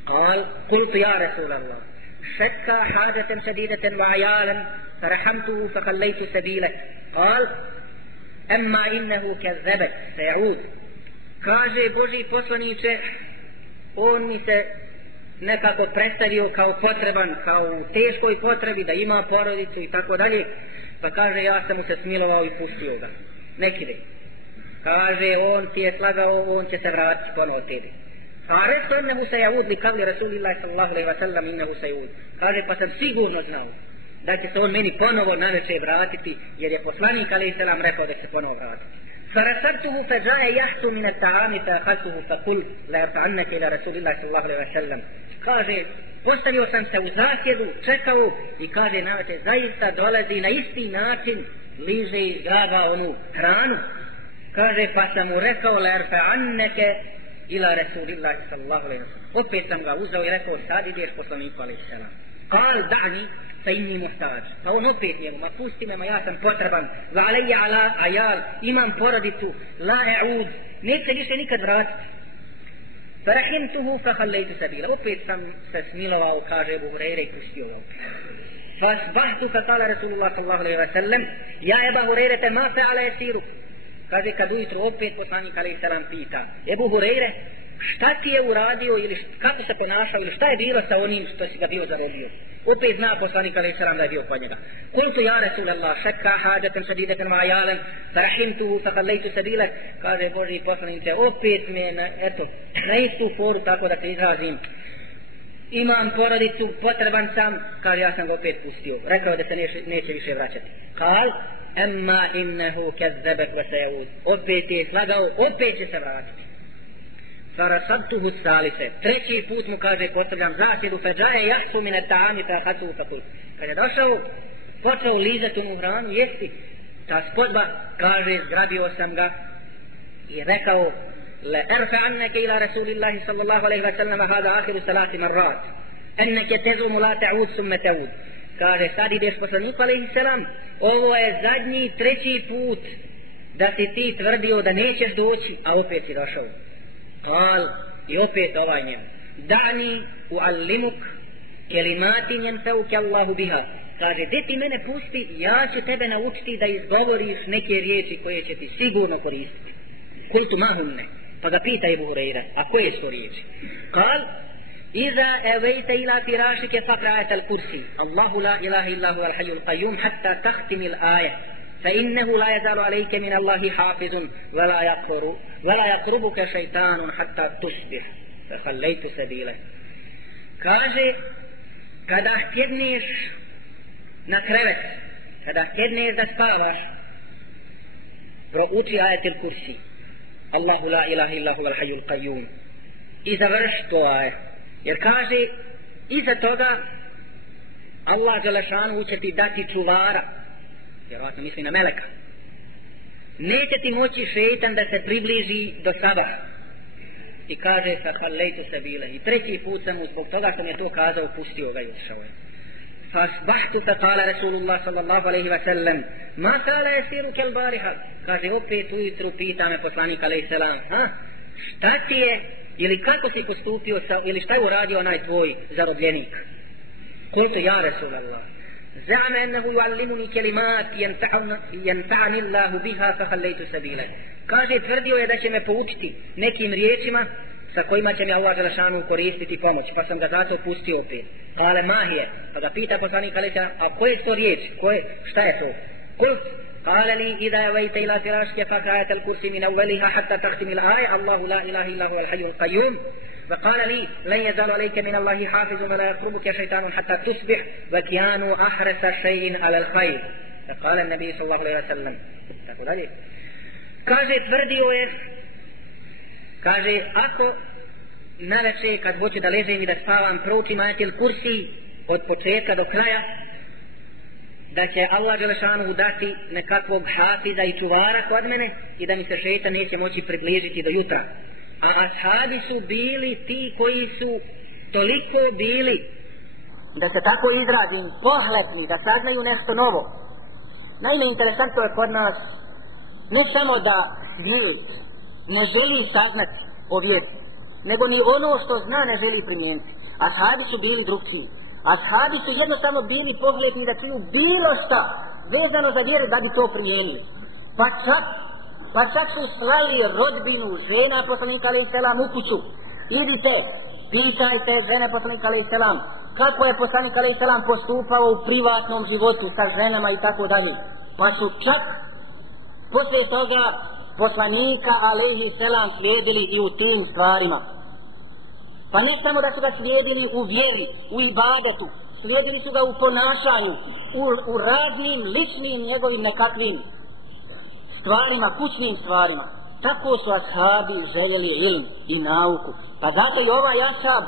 Kal, kultu ja Rasulallah, šekka hađatem šedideten wa ajalan فرحمته فخليت سبيله. قال أما إنه كذبك سيعود. kaže, Božji poslaniče, on mi se nekako predstavio kao potreban, kao u teškoj potrebi, da ima porodicu i tako dalje, pa kaže, ja sam mu se smilovao i pustio ga. Nekide. Kaže, on ti je slagao, on će se vratiti ponovo tebi. Faresko innehu sejavud li kavli Rasulillahi sallallahu alaihi wa sallam innehu sejavud. Kaže, pa sam sigurno znao da će se on meni ponovo naveče vratiti, jer je poslanik alejhi selam rekao da će se ponovo vratiti. Farasartuhu faja'a yahtu min at-ta'ami fa'akhadtuhu faqul la yarfa'annaka ila Rasulillahi sallallahu alejhi ve sellem. Kaže, postavio sam se u zasjedu, čekao i kaže, naveče zaista dolazi na isti način, liže i zgraba onu hranu. Kaže, pa sam mu rekao la yarfa'annaka ila Rasulillahi sallallahu alejhi ve sellem. Opet sam ga uzeo i rekao, sad ideš poslaniku alejhi selam. Kal da'ni fa inni muhtađ. Pa on opet njemu, ma pusti me, ma ja sam potreban. Va alejja ala ajal, imam porodicu, la e'ud, neće više nikad vratiti. Farahimtuhu fa hallejtu sabila. Opet sam se smilovao, kaže Ebu Hureyre, i pustio ga. Fasbahtu fa kala Rasulullah sallallahu alaihi wa sallam, ja Eba Hureyre te ma fe'ala jesiru. Kaže, kad ujutru opet poslanik alejhi selam pita, Ebu Hureyre, šta ti je uradio ili kako se ponašao ili šta je bilo sa onim što si ga bio zarobio? Opet zna poslanik alejhi selam da je bio kod njega. Kultu ja Rasulallah, šekka hađatem šedideten ma ajalan, farahimtuhu fa hallejtu sabila. Kaže, Božji poslanice, opet me na istu foru, tako da se izrazim. Imam porodicu, potreban sam, kaže, ja sam ga opet pustio. Rekao da se neće više vraćati. Kal, emma innehu kezzebek wa sejavud. Opet je slagao, opet će se vratiti. Farasabtuhu salise. Treći put mu kaže, postavljam zasjedu, faja'a yahsu min at-ta'ami fa'akhadtuhu faqul. Kad je došao, počeo lizati mu hranu, jesti. Ta spodba, kaže, zgrabio sam ga i rekao, la arfa'annaka ila Rasulillahi sallallahu alejhi ve sellem hada akhiru salati marrat. Annaka tazumu la ta'ud thumma ta'ud. Kaže, sad ideš poslaniku alejhi selam, ovo je zadnji, treći put da si ti tvrdio da nećeš doći, a opet si došao. Kal, i opet ovaj njemu, da'ni u'allimuk kelimatin jenfeuke Allahu biha. Kaže, gdje ti mene pusti, ja ću tebe naučiti da izgovoriš neke riječi koje će ti sigurno koristiti. Kultu mahumne, pa ga pita Ebu Hureyre, a koje su riječi? Kal, iza evejte ila firašike fakra'at al-kursi, Allahu la ilaha illahu al-hayyul qayyum hatta tahtimil aje. فإنه لا يزال عليك من الله حافظ ولا يقربك شيطان حتى تصبح فخليت سبيله. kaže, kada htjedneš na krevet, kada htjedneš da spavaš, prouči ajetul kursi, Allahu la ilaha illahu al hayyul qayyum. i završiti ovaj. Jer kaže, iza toga Allah Đelešanu će ti dati čuvara, vjerovatno misli na meleka. Neće ti moći šeitan da se približi do sabaha. I kaže sa halejtu se bile. I treći put sam mu zbog toga što mi je to kazao pustio ga i otišao je. Fasbahtu fa kala Rasulullah sallallahu alaihi wa sallam ma kala jesiru kel bariha. Kaže opet ujutru pita me poslanik alaihi salam, šta ti je ili kako si postupio sa, ili šta je uradio onaj tvoj zarobljenik? Kultu ja Rasulallah za'ama ennehu yuallimuni kelimat yenta'ani Allahu biha fa khallaytu sabila. Kaže tvrdio je da će me poučiti nekim riječima sa kojima će mi Allah Đelešanu koristiti pomoć, pa sam ga zato pustio opet. Ale mahije, pa ga pita poslanik alejhi, a koje su to riječi, šta je to? Kult قال لي إذا أويت إلى فراشك فقرأت الكرسي من أولها حتى تختم الآية الله لا إله إلا هو الحي القيوم. وقال لي لن يزال عليك من الله حافظ ولا يقربك شيطان حتى تصبح وكانوا أحرص شيء على الخير. فقال النبي صلى الله عليه وسلم kaže tvrdio je, kaže ako navečer kad hoću da ležem i da spavam proučim ajetul kursi od početka do kraja, da će Allah Đelešanu dati nekakvog hafiza i čuvara kod mene i da mi se šeitan neće moći približiti do jutra. A ashabi su bili ti koji su toliko bili, da se tako izrazim, pohlepni, da saznaju nešto novo. Naime, interesantno je kod nas ne samo da svijet ne želi saznati o vjeri, nego ni ono što zna ne želi primijeniti. Ashabi su bili drugčiji. Ashabi su jednostavno bili pohlepni da čuju bilo šta vezano za vjeru da bi to primijenili. Pa čak su slali rodbinu žena poslanika alejhi selam u kuću. Idite, pitajte žene poslanika alejhi selam kako je poslanik alejhi selam postupao u privatnom životu sa ženama i tako dalje. Pa su čak poslije toga poslanika alejhi selam slijedili i u tim stvarima. Pa ne samo da su ga slijedili u vjeri, u ibadetu, slijedili su ga u ponašanju, u raznim ličnim njegovim nekakvim stvarima, kućnim stvarima. Tako su ashabi željeli ilm i nauku. Pa zato i ovaj ashab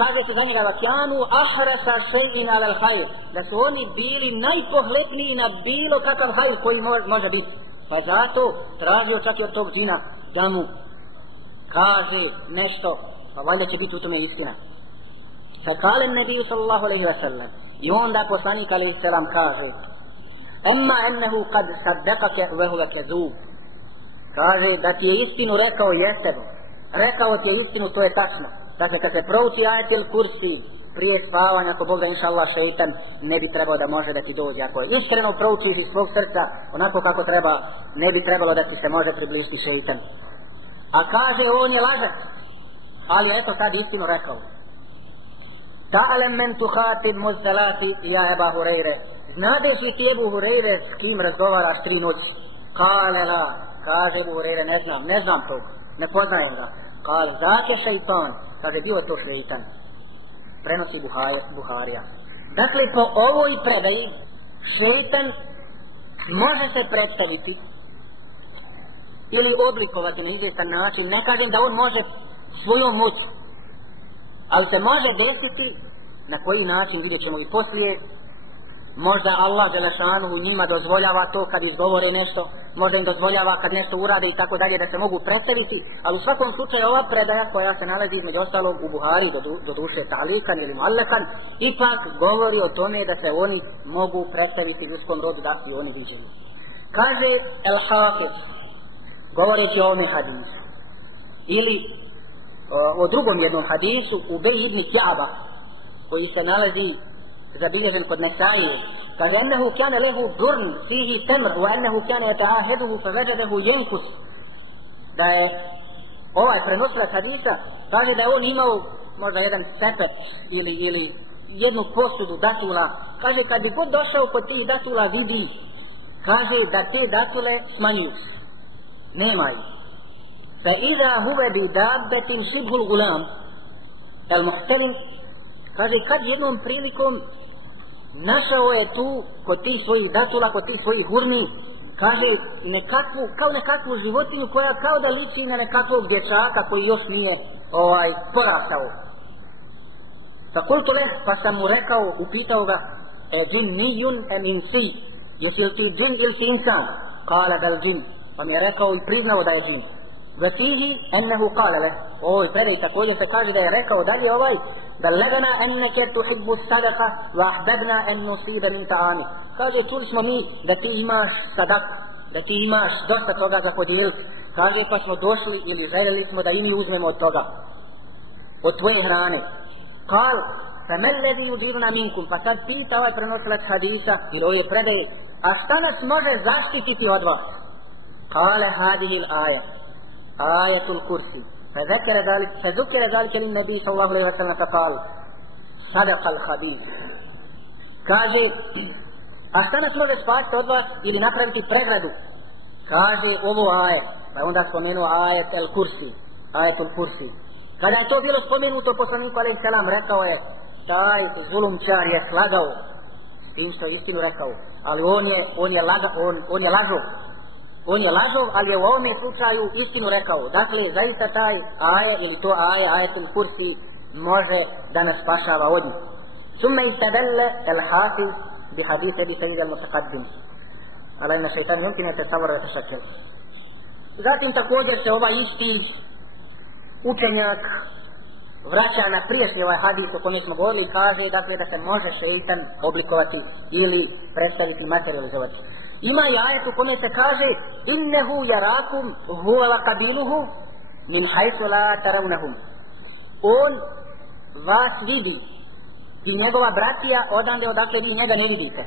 kaže se za njega vakjanu ahrasa še'in alal hajr, da su oni bili najpohlepniji na bilo kakav hajr koji može biti. Pa zato tražio čak i od tog džina da mu kaže nešto, pa valjda će biti u tome istina. Fakale nebiju sallallahu alaihi wa sallam, i onda poslanik alaihi sallam kaže emma ennehu kad saddekake vehuve kezub, kaže da ti je istinu rekao jesebo, rekao ti je istinu, to je tačno. Dakle, kad se prouči ajetul kursi prije spavanja, ako Bog da inša Allah šeitan ne bi trebao da može da ti dođe. Ako je iskreno proučiš iz svog srca onako kako treba, ne bi trebalo da ti se može približiti šeitan. A kaže on je lažac, ali eto sad istinu rekao. Ta'alem men tuhatib muzdalati ja Eba Hureyre, znadeš li ti Ebu Hureyre s kim razgovaraš 3 noći? Kale la, kaže Ebu Hureyre, ne znam tog, ne poznajem ga. Kale, zake šeitan, kaže bio je to šeitan. Prenosi Buharija. Dakle, po ovoj predaji šeitan može se predstaviti ili oblikovati na izvjestan način. Ne kažem da on može svojom moću, ali se može desiti na koji način, vidjet ćemo i poslije. Možda Allah Đelešanuhu njima dozvoljava to kad izgovore nešto, možda im dozvoljava kad nešto urade i tako dalje da se mogu predstaviti, ali u svakom slučaju ova predaja koja se nalazi između ostalog u Buhari do duše ta'likan ili mu'allakan, ipak govori o tome da se oni mogu predstaviti ljudskom rodu da i oni viđeni. Kaže El-Hafiz, govoreći o ovome hadisu, ili o drugom jednom hadisu u Bej ibn Kjaba, koji se nalazi zabilježen kod Nesaije, kaže ennehu kane lehu durn fihi temr wa ennehu kane etaaheduhu fa veđadehu jenkus, da je ovaj prenosilac hadisa kaže da je on imao možda jedan sepet ili jednu posudu datula, kaže kad bi god došao kod tih datula vidi, kaže da te datule smanjuju se, nema ih. Fa iza huve bi dabbetin šibhul gulam el muhtelim, kaže kad jednom prilikom našao je tu kod tih svojih datula, kod tih svojih hurmi, kaže nekakvu životinju koja kao da liči na nekakvog dječaka koji još nije porastao. Fakultu leh, pa sam mu rekao, upitao ga, džinnijun em insi, jesi li ti džin ili si insan? Kale bel džin, pa mi je rekao i priznao da je džin. Vasihi ennehu kale leh, u ovoj predaj također se kaže da je rekao dalje بلغنا أنك تحب الصدقة وأحببنا أن نصيب من طعامك. Kaže, čuli smo mi da ti imaš sadak, da ti imaš dosta toga za podijeliti. Kaže, pa smo došli ili željeli smo da i mi uzmemo od toga, od tvoje hrane. Kal, fa man ladhi yujiruna minkum, pa sad pita ovaj prenosilac hadisa ili ove predaje, a šta nas može zaštititi od vas? Kale hadihi l-aja, ajatul kursi. فذكر ذلك للنبي صلى الله عليه وسلم فقال صدق الخبيث. Kaže, a šta nas može spasiti od vas ili napraviti pregradu? Kaže ovo ajet, pa onda spomenuo ajet el-kursi, ajetul kursi. Kada je to bilo spomenuto, poslaniku alejhi selam rekao je, taj zulumčar je slagao s tim što je istinu rekao, ali on je lažov, ali je u ovome slučaju istinu rekao. Dakle, zaista taj aje ili to ajetul kursi može da nas spašava od njih. ثم استدل الحافظ بحديث ابي سعيد المتقدم على ان الشيطان يمكن ان يتصور ويتشكل. Zatim također se ovaj isti učenjak vraća na prijašnji ovaj hadis o kome smo govorili i kaže dakle da se može šejtan oblikovati ili predstaviti, materializovati. Ima i ajet u kome se kaže innehu yarakum huwa wa qabiluhu min haythu la tarawnahum. On vas vidi i njegova bratija odande odakle vi njega ne vidite.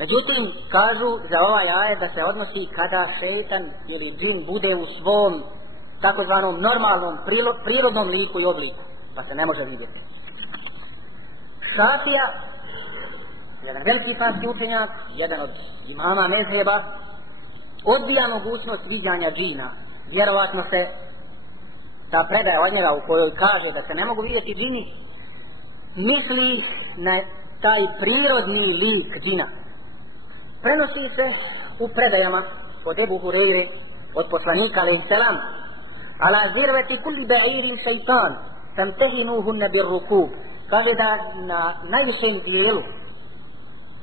Međutim, kažu za ovaj ajet da se odnosi kada šejtan ili džin bude u svom takozvanom normalnom prirodnom liku i obliku, pa se ne može vidjeti. Šafija, jedan veliki islamski učenjak, jedan od imama mezheba, odbija mogućnost viđanja džina. Vjerovatno se ta predaja od njega u kojoj kaže da se ne mogu vidjeti džini misli na taj prirodni lik džina. Prenosi se u predajama od Ebu Hureyre, od poslanika alejhi selam, ala zirveti kulli ba'irin šeitan famtehinuhunne bir rukub. Kaže da na najvišem dijelu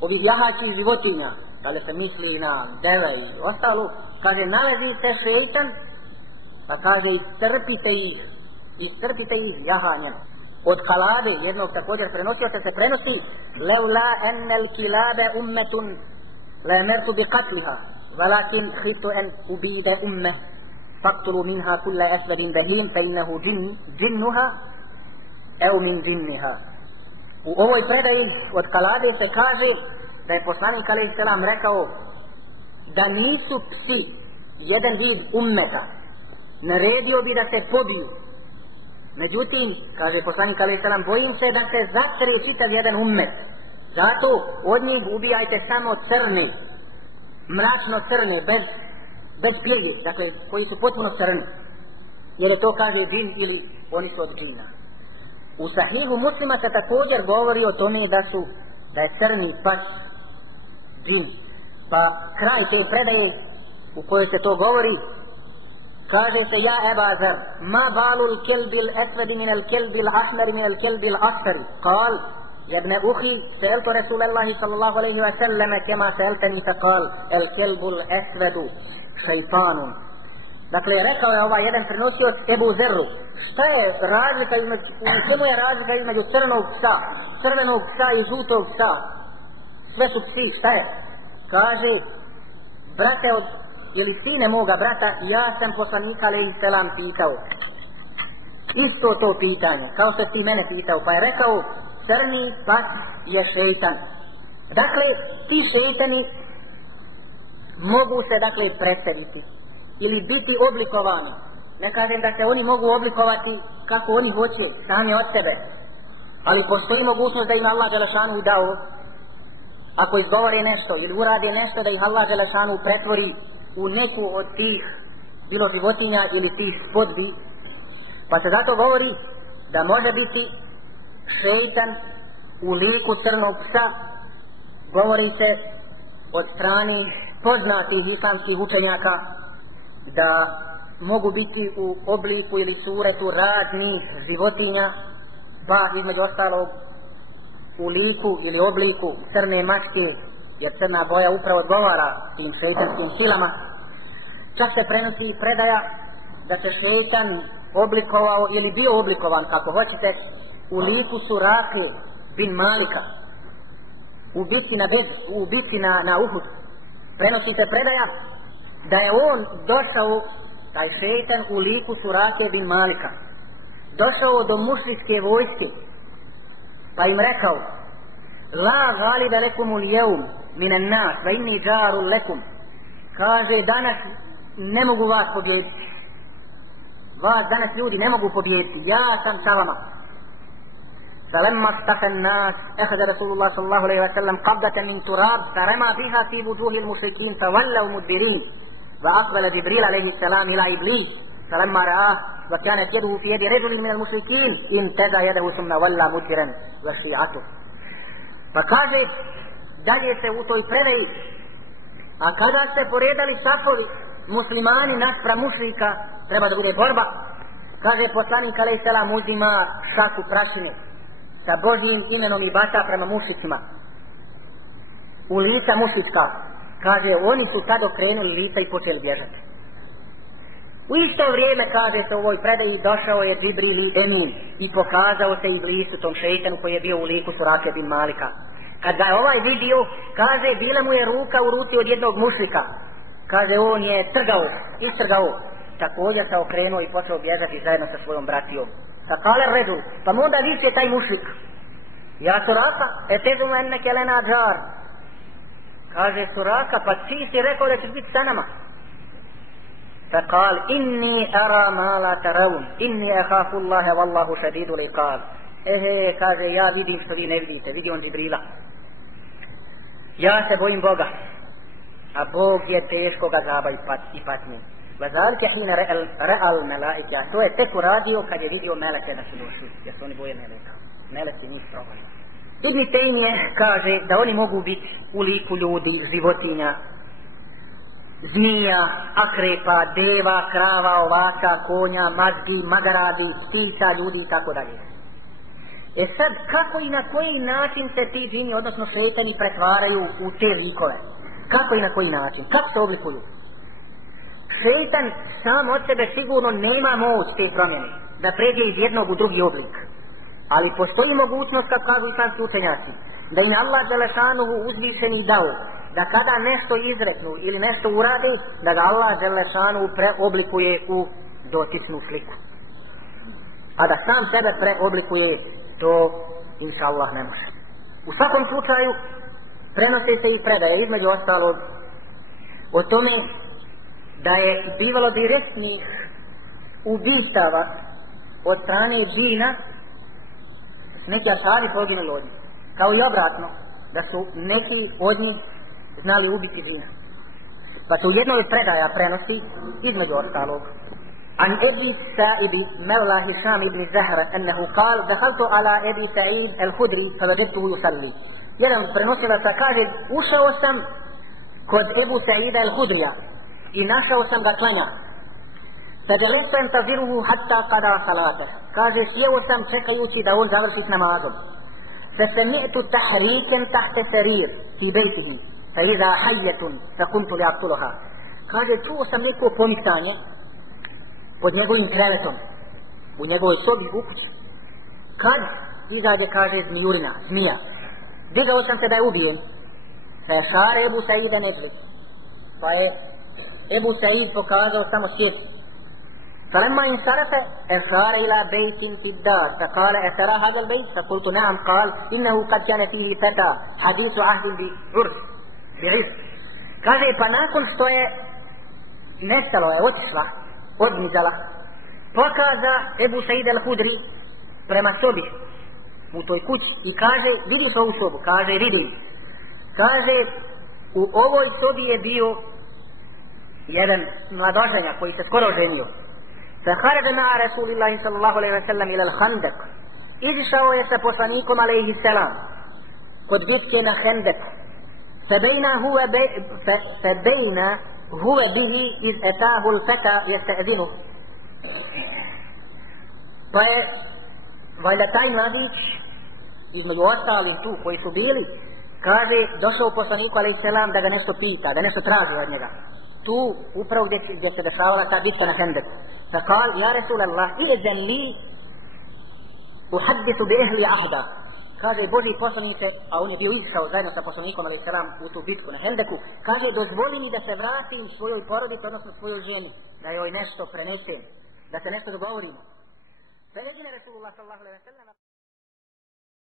ovih jahačih životinja, da li se misli na deve i ostalo, kaže nalazi se šeitan, pa kaže istrpite ih jahanjem. Od Kalade, jednog također prenosioca se prenosi leula ennel kilabe ummetun la emertu bi qatliha walakin khitu en ubide umme faktulu minha kulla asvadin bahim fa innahu džinnuha ev min džinniha. U ovoj predaji od Kalade se kaže da je poslanik alejhi selam rekao da nisu psi jedan vid ummeta, naredio bi da se pobiju. Međutim, kaže poslanik alejhi selam, bojim se da se zatre čitav jedan ummet. Zato od njih ubijajte samo crne, mračno crne, bez pjelje, dakle koji su potpuno crni. Jer je to kaže džin ili oni su od džina. U Sahihu Muslima se također govori o tome da je crni pas džin. Pa kraj te predaje u kojoj se to govori, kaže se ja Eba Zer, ma balul kelbil esvedi min el kelbil ahmeri min el kelbil asfari. Kal, jebne uhi, seeltu Rasulallahi sallallahu alaihi wa sallam kema seelteni fekal, el kelbul esvedu šeitanun. Dakle, rekao je ovaj jedan prenosioc Ebu Zerru, šta je razlika čemu je razlika između crnog psa, crvenog psa i žutog psa? Sve su psi, šta je? Kaže, brate ili sine moga brata, ja sam poslanika alejhi selam pitao isto to pitanje, kao što ti mene pitao, pa je rekao, crni pas je šeitan. Dakle, ti šeitani mogu se dakle predstaviti ili biti oblikovani. Ne kažem da se oni mogu oblikovati kako oni hoće, sami od sebe, ali postoji mogućnost da im Allah dželešanu dao, ako izgovore nešto ili urade nešto, da ih Allah dželešanu pretvori u neku od tih bilo životinja ili tih spodbi. Pa se zato govori da može biti šeitan u liku crnog psa. Govori se od strani poznatih islamskih učenjaka da mogu biti u obliku ili suretu raznih životinja, pa između ostalog u liku ili obliku crne mačke, jer crna boja upravo odgovara tim šejtanskim silama. Čak se prenosi predaja da se šejtan oblikovao ili bio oblikovan, kako hoćete, u liku Surake bin Malika u bitci na Uhud. Prenosi se predaja da je on došao, taj šejtan u liku Surake bin Malika, došao do mušrijske vojske pa im rekao: la galiba lekumul jevm minan nas va inni džarul lekum, kaže danas ne mogu vas pobijediti, vas danas ljudi ne mogu pobijediti, ja sam sa vama. فلما اختفى الناس أخذ رسول الله صلى الله عليه وسلم قبضة من تراب فرمى بها في وجوه المشركين فولوا مدبرين وأقبل جبريل عليه السلام إلى إبليس فلما رآه وكانت يده في يد رجل من المشركين انتزع يده ثم ولى مدبرا وشيعته. فكاže dalje se u toj predaji, a kada se poredali safovi muslimani naspram mušrika, treba da bude borba, kaže poslanik alejhi selam uzima šaku prašine sa Božjim imenom i baca prema mušicima u lica mušička. Kaže, oni su tad okrenuli lica i počeli bježati. U isto vrijeme, kaže se u ovoj predaji, došao je Džibril i Emin i pokazao se Iblisu, tom šejtanu koji je bio u liku Surake bin Malika. Kad ga je ovaj vidio, kaže, bila mu je ruka u ruci od jednog mušrika. Kaže, on je istrgao. Također se okrenuo i počeo bježati zajedno sa svojom bratijom. Sakale redu, pa mu onda viče taj mušrik: ja Suraka, etezu enneke lena džar. Kaže Suraka, pa ti si rekao da ćeš biti sa nama. Fakal, inni ara ma la taravun, inni ahafu Allahe wallahu šadidu liqal. Kaže, ja vidim što vi ne vidite, vidi on Džibrila. Ja se bojim Boga, a Bog je teškoga zaba i patnje. Vazalike hina re'al melaika, to je tek uradio kad je vidio meleke da su došli, jer su oni boje meleka. Meleki njih progoni. Ibn Tejmije kaže da oni mogu biti u liku ljudi, životinja, zmija, akrepa, deva, krava, ovaca, konja, mazgi, magaradi, ptica, ljudi i tako dalje. E sad, kako i na koji način se ti džini, odnosno šejtani, pretvaraju u te likove? Kako i na koji način? Kako se oblikuju? Šejtan sam od sebe sigurno nema moć te promjene, da pređe iz jednog u drugi oblik. Ali postoji mogućnost, kako kažu islamski učenjaci, da im Allah Đelešanuhu uzvišeni dao, da kada nešto izreknu ili nešto urade, da ga Allah Đelešanuhu preoblikuje u dotičnu sliku. A da sam sebe preoblikuje, to inša Allah ne može. U svakom slučaju prenose se i predaje, između ostalog, o tome da je bivalo direktnih ubistava od strane džina, neki ašabi poginuli od njih, kao i obratno, da su neki od njih znali ubiti džina. Pa se u jednoj predaja prenosi, između ostalog, عن أبي سعيد مولى هشام بن زهرة أنه قال دخلت على أبي سعيد الخدري فوجدته يصلي. Jedan prenosilac kaže, ušao sam kod Ebu Saida al-Hudrija i našao sam ga klanja. فجلست انتظره حتى قضى صلاته. kaže, sjeo sam čekajući da on završi s namazom. فسمعت تحريكا تحت سرير في بيته فإذا حية فقمت لأقتلها. kaže, čuo sam neko pomiktanje pod njegovim krevetom, u njegovoj sobi u kući. Kad izađe, kaže, zmija. Digao sam se da je ubijen. Fešare Ebu Saida Nedvik. Pa je Ebu Said pokazao samo svijet. فلما انصرف أشار إلى بيت في الدار فقال أترى هذا البيت؟ فقلت نعم. قال إنه قد كان فيه فتى حديث عهد بعرس. kaže, pa nakon što je nestalo je otišla, odmizala, pokaza Ebu Said al-Hudri prema sobi u toj kući i kaže, vidiš ovu sobu? Kaže, vidim. Kaže, u ovoj sobi je bio jedan mladoženja koji se skoro ženio. فخرج مع رسول الله صلى الله عليه وسلم إلى الخندق. izišao je sa poslanikom alejhi selam kod bitke na Hendek. فبين huve bihi iz etahul feta yesta'dinu. Pa je valjda taj mladić između ostalim tu koji su bili, kaže, došao poslaniku alejhi selam da ga nešto pita, da nešto traži od njega. Tu upravo gdje se dešavala ta bitka na Hendeku. Pa kal, ja Rasulallah, izen li uhaddisu bi ehli ahda. Kaže, Boži poslanice, a on je bio išao zajedno sa poslanikom alejhi selam u tu bitku na Hendeku, kaže, dozvoli mi da se vratim svojoj porodici, odnosno svojoj ženi, da joj nešto prenesem, da se nešto dogovorimo. Feledine Rasulullah sallallahu alejhi ve sellem